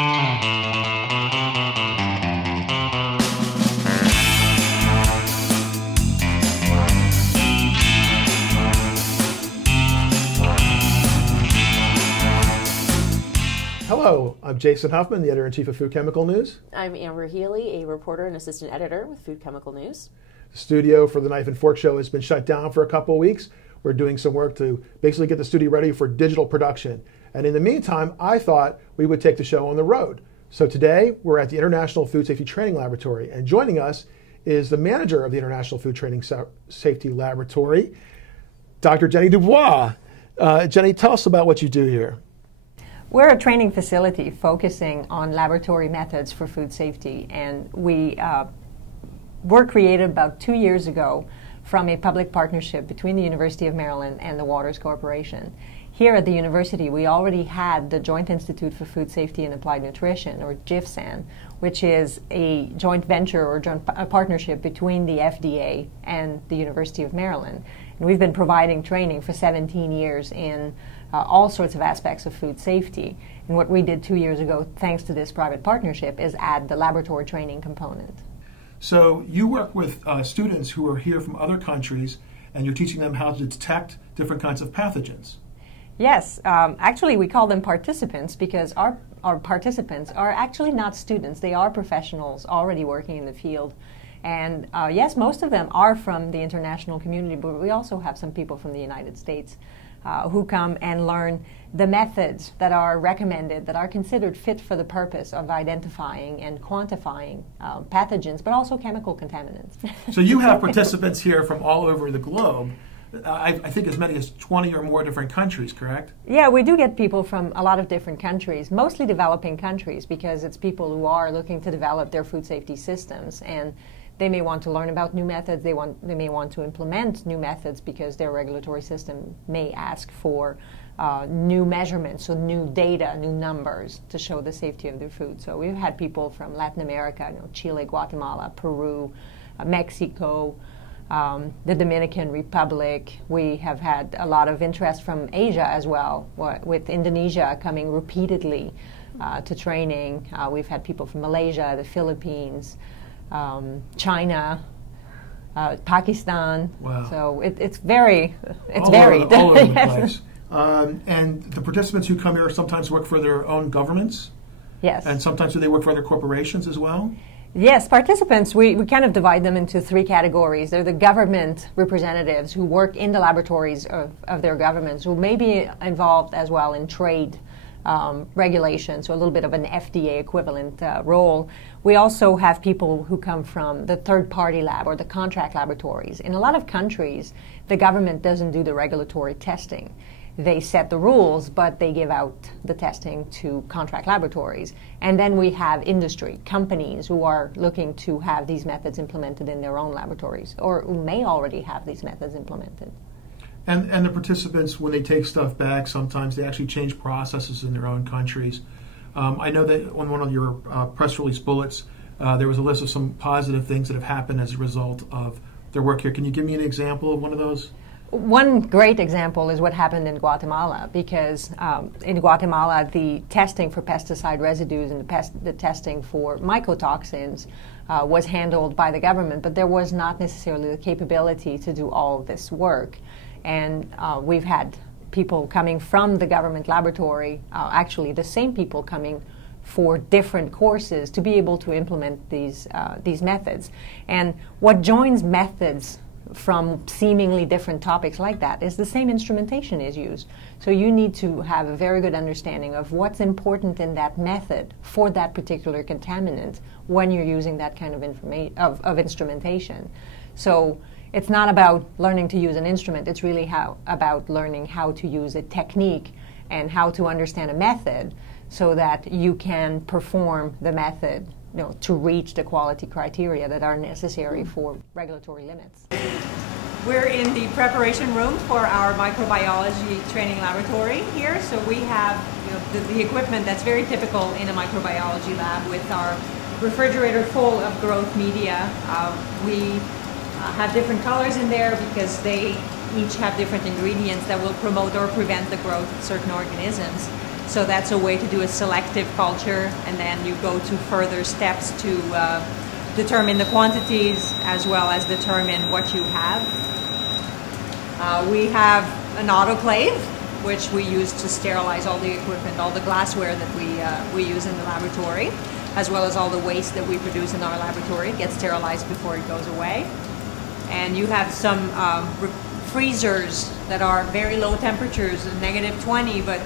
Hello, I'm Jason Huffman, the editor-in-chief of Food Chemical News. I'm Amber Healy, a reporter and assistant editor with Food Chemical News. The studio for the Knife and Fork Show has been shut down for a couple of weeks. We're doing some work to basically get the studio ready for digital production. And in the meantime, I thought we would take the show on the road. So today, we're at the International Food Safety Training Laboratory, and joining us is the manager of the International Food Training Safety Laboratory, Dr. Janie DuBois. Jenny, tell us about what you do here. We're a training facility focusing on laboratory methods for food safety, and we were created about 2 years ago from a public partnership between the University of Maryland and the Waters Corporation. Here at the university, we already had the Joint Institute for Food Safety and Applied Nutrition, or JIFSAN, which is a joint venture or a partnership between the FDA and the University of Maryland. And we've been providing training for 17 years in all sorts of aspects of food safety. And what we did 2 years ago, thanks to this private partnership, is add the laboratory training component. So you work with students who are here from other countries, and you're teaching them how to detect different kinds of pathogens. Yes, actually we call them participants because our participants are actually not students. They are professionals already working in the field. And yes, most of them are from the international community, but we also have some people from the United States who come and learn the methods that are recommended, that are considered fit for the purpose of identifying and quantifying pathogens, but also chemical contaminants. So you have participants here from all over the globe. I think as many as 20 or more different countries, correct? Yeah, we do get people from a lot of different countries, mostly developing countries, because it's people who are looking to develop their food safety systems, and they may want to learn about new methods, they may want to implement new methods because their regulatory system may ask for new measurements, so new data, new numbers to show the safety of their food. So we've had people from Latin America, Chile, Guatemala, Peru, Mexico, the Dominican Republic. We have had a lot of interest from Asia as well, with Indonesia coming repeatedly to training. We've had people from Malaysia, the Philippines, China, Pakistan. Wow. So it's varied. All over the place. And the participants who come here sometimes work for their own governments? Yes. And sometimes do they work for other corporations as well? Yes, participants, we kind of divide them into three categories. They're the government representatives who work in the laboratories of their governments, who may be involved as well in trade regulation, so a little bit of an FDA equivalent role. We also have people who come from the third-party lab or the contract laboratories. In a lot of countries, the government doesn't do the regulatory testing. They set the rules, but they give out the testing to contract laboratories. And then we have industry, companies who are looking to have these methods implemented in their own laboratories, or who may already have these methods implemented. And the participants, when they take stuff back, sometimes they actually change processes in their own countries. I know that on one of your press release bullets, there was a list of some positive things that have happened as a result of their work here. Can you give me an example of one of those? One great example is what happened in Guatemala, because in Guatemala, the testing for pesticide residues and the testing for mycotoxins was handled by the government, but there was not necessarily the capability to do all of this work. And we've had people coming from the government laboratory, actually the same people coming for different courses to be able to implement these methods. And what joins methods from seemingly different topics like that is the same instrumentation is used. So you need to have a very good understanding of what's important in that method for that particular contaminant when you're using that kind of instrumentation. So it's not about learning to use an instrument, it's really about learning how to use a technique and how to understand a method so that you can perform the method to reach the quality criteria that are necessary for regulatory limits. We're in the preparation room for our microbiology training laboratory here. So we have the equipment that's very typical in a microbiology lab with our refrigerator full of growth media. We have different colors in there because they each have different ingredients that will promote or prevent the growth of certain organisms. So that's a way to do a selective culture, and then you go to further steps to determine the quantities as well as determine what you have. We have an autoclave, which we use to sterilize all the equipment, all the glassware that we use in the laboratory, as well as all the waste that we produce in our laboratory. It gets sterilized before it goes away. And you have some freezers that are very low temperatures, a -20, but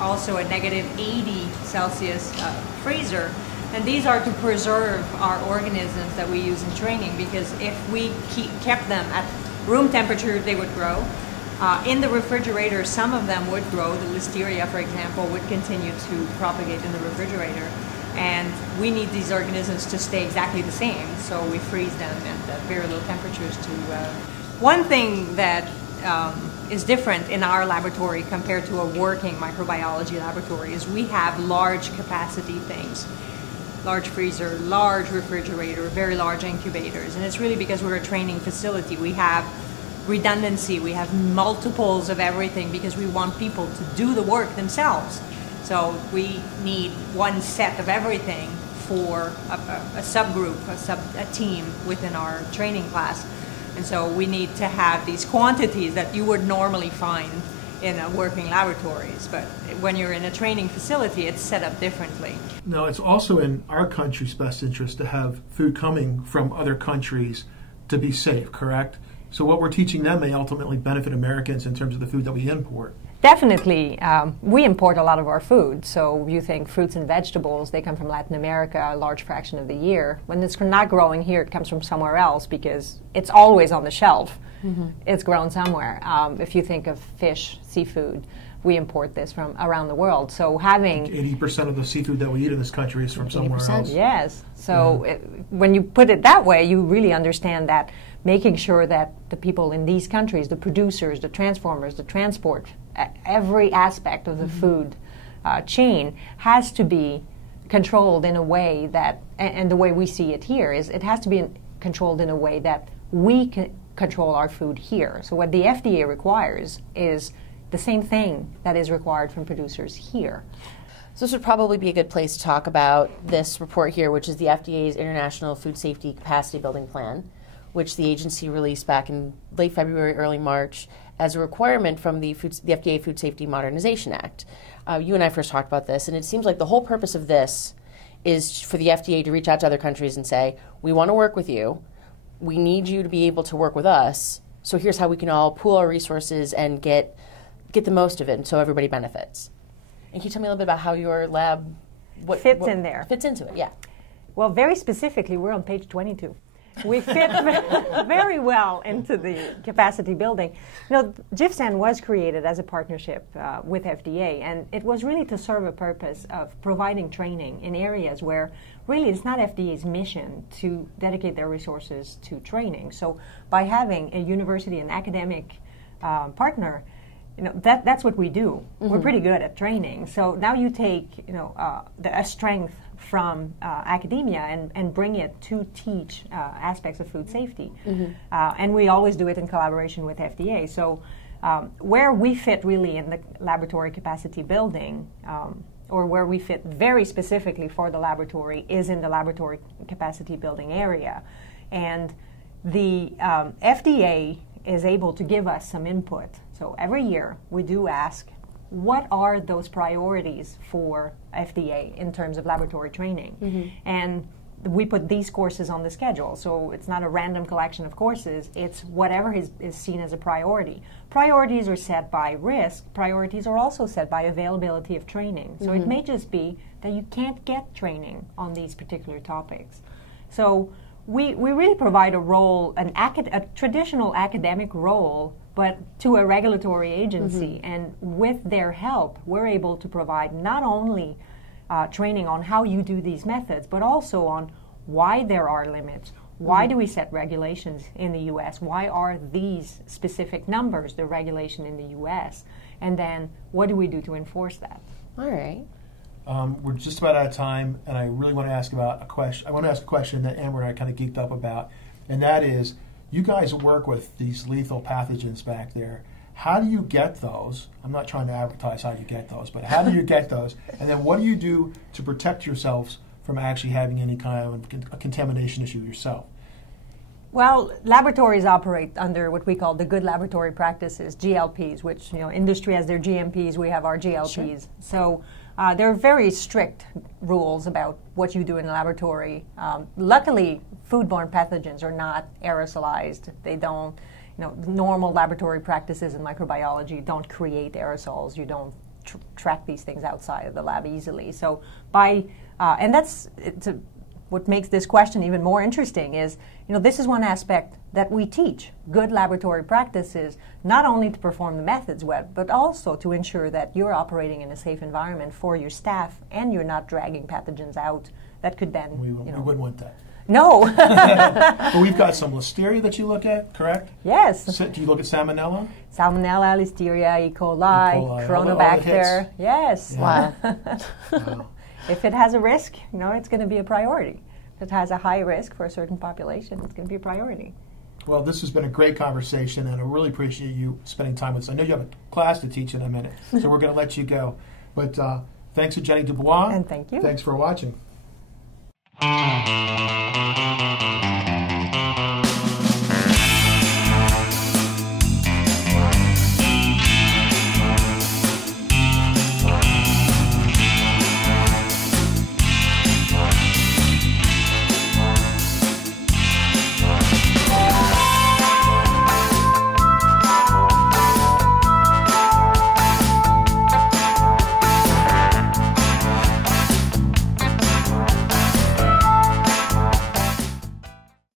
also a -80 Celsius freezer. And these are to preserve our organisms that we use in training, because if we kept them at room temperature, they would grow. In the refrigerator, some of them would grow. The listeria, for example, would continue to propagate in the refrigerator. And we need these organisms to stay exactly the same, so we freeze them at very low temperatures. One thing that is different in our laboratory compared to a working microbiology laboratory is we have large capacity things. Large freezer, large refrigerator, very large incubators. And it's really because we're a training facility. We have redundancy, we have multiples of everything because we want people to do the work themselves. So we need one set of everything for a subgroup, a team within our training class. And so we need to have these quantities that you would normally find in working laboratories. But when you're in a training facility, it's set up differently. Now, it's also in our country's best interest to have food coming from other countries to be safe, correct? So what we're teaching them may ultimately benefit Americans in terms of the food that we import. Definitely. We import a lot of our food. So you think fruits and vegetables, they come from Latin America a large fraction of the year. When it's not growing here, it comes from somewhere else because it's always on the shelf. Mm-hmm. It's grown somewhere. If you think of fish, seafood, we import this from around the world. So having 80% of the seafood that we eat in this country is from somewhere else. Yes. So when you put it that way, you really understand that making sure that the people in these countries, the producers, the transformers, the transport, every aspect of the food chain has to be controlled in a way that, and the way we see it here is it has to be controlled in a way that we can control our food here. So what the FDA requires is the same thing that is required from producers here. So this would probably be a good place to talk about this report here, which is the FDA's International Food Safety Capacity Building Plan, which the agency released back in late February, early March, as a requirement from the FDA Food Safety Modernization Act. You and I first talked about this, and it seems like the whole purpose of this is for the FDA to reach out to other countries and say, we want to work with you, we need you to be able to work with us, so here's how we can all pool our resources and get the most of it, and so everybody benefits. And can you tell me a little bit about how your lab fits in there? Fits into it, yeah. Well, very specifically, we're on page 22. We fit very well into the capacity building. You know, GIFSTAN was created as a partnership with FDA, and it was really to serve a purpose of providing training in areas where really it's not FDA's mission to dedicate their resources to training. So by having a university and academic partner, you know, that's what we do. Mm-hmm. We're pretty good at training. So now you take, you know, a strength from academia and bring it to teach aspects of food safety. Mm-hmm. And we always do it in collaboration with FDA. So where we fit really in the laboratory capacity building, or where we fit very specifically for the laboratory, is in the laboratory capacity building area. And the FDA is able to give us some input. So every year we do ask, what are those priorities for FDA in terms of laboratory training? Mm-hmm. And we put these courses on the schedule. So it's not a random collection of courses. It's whatever is seen as a priority. Priorities are set by risk. Priorities are also set by availability of training. So it may just be that you can't get training on these particular topics. So we really provide a role, a traditional academic role, but to a regulatory agency. Mm-hmm. And with their help, we're able to provide not only training on how you do these methods, but also on why there are limits. Why do we set regulations in the U.S.? Why are these specific numbers the regulation in the U.S.? And then what do we do to enforce that? All right. We're just about out of time, and I really want to ask about a question. I want to ask a question that Amber and I kind of geeked up about, and that is, you guys work with these lethal pathogens back there. how do you get those? I'm not trying to advertise how you get those, but how do you get those? And then what do you do to protect yourselves from actually having any kind of a contamination issue yourself? Well, laboratories operate under what we call the good laboratory practices, GLPs, which, industry has their GMPs, we have our GLPs. Sure. So there are very strict rules about what you do in a laboratory. Luckily, foodborne pathogens are not aerosolized. They don't, normal laboratory practices in microbiology don't create aerosols. You don't track these things outside of the lab easily. So what makes this question even more interesting is, this is one aspect that we teach, good laboratory practices, not only to perform the methods well, but also to ensure that you're operating in a safe environment for your staff and you're not dragging pathogens out that could then, We wouldn't want that. No. But we've got some listeria that you look at, correct? Yes. So, do you look at salmonella? Salmonella, listeria, E. coli, Coronabacter. Yes. Wow. Wow. If it has a risk, it's going to be a priority. If it has a high risk for a certain population, it's going to be a priority. Well, this has been a great conversation, and I really appreciate you spending time with us. I know you have a class to teach in a minute, so we're going to let you go. But thanks to Janie DuBois. And thank you. Thanks for watching.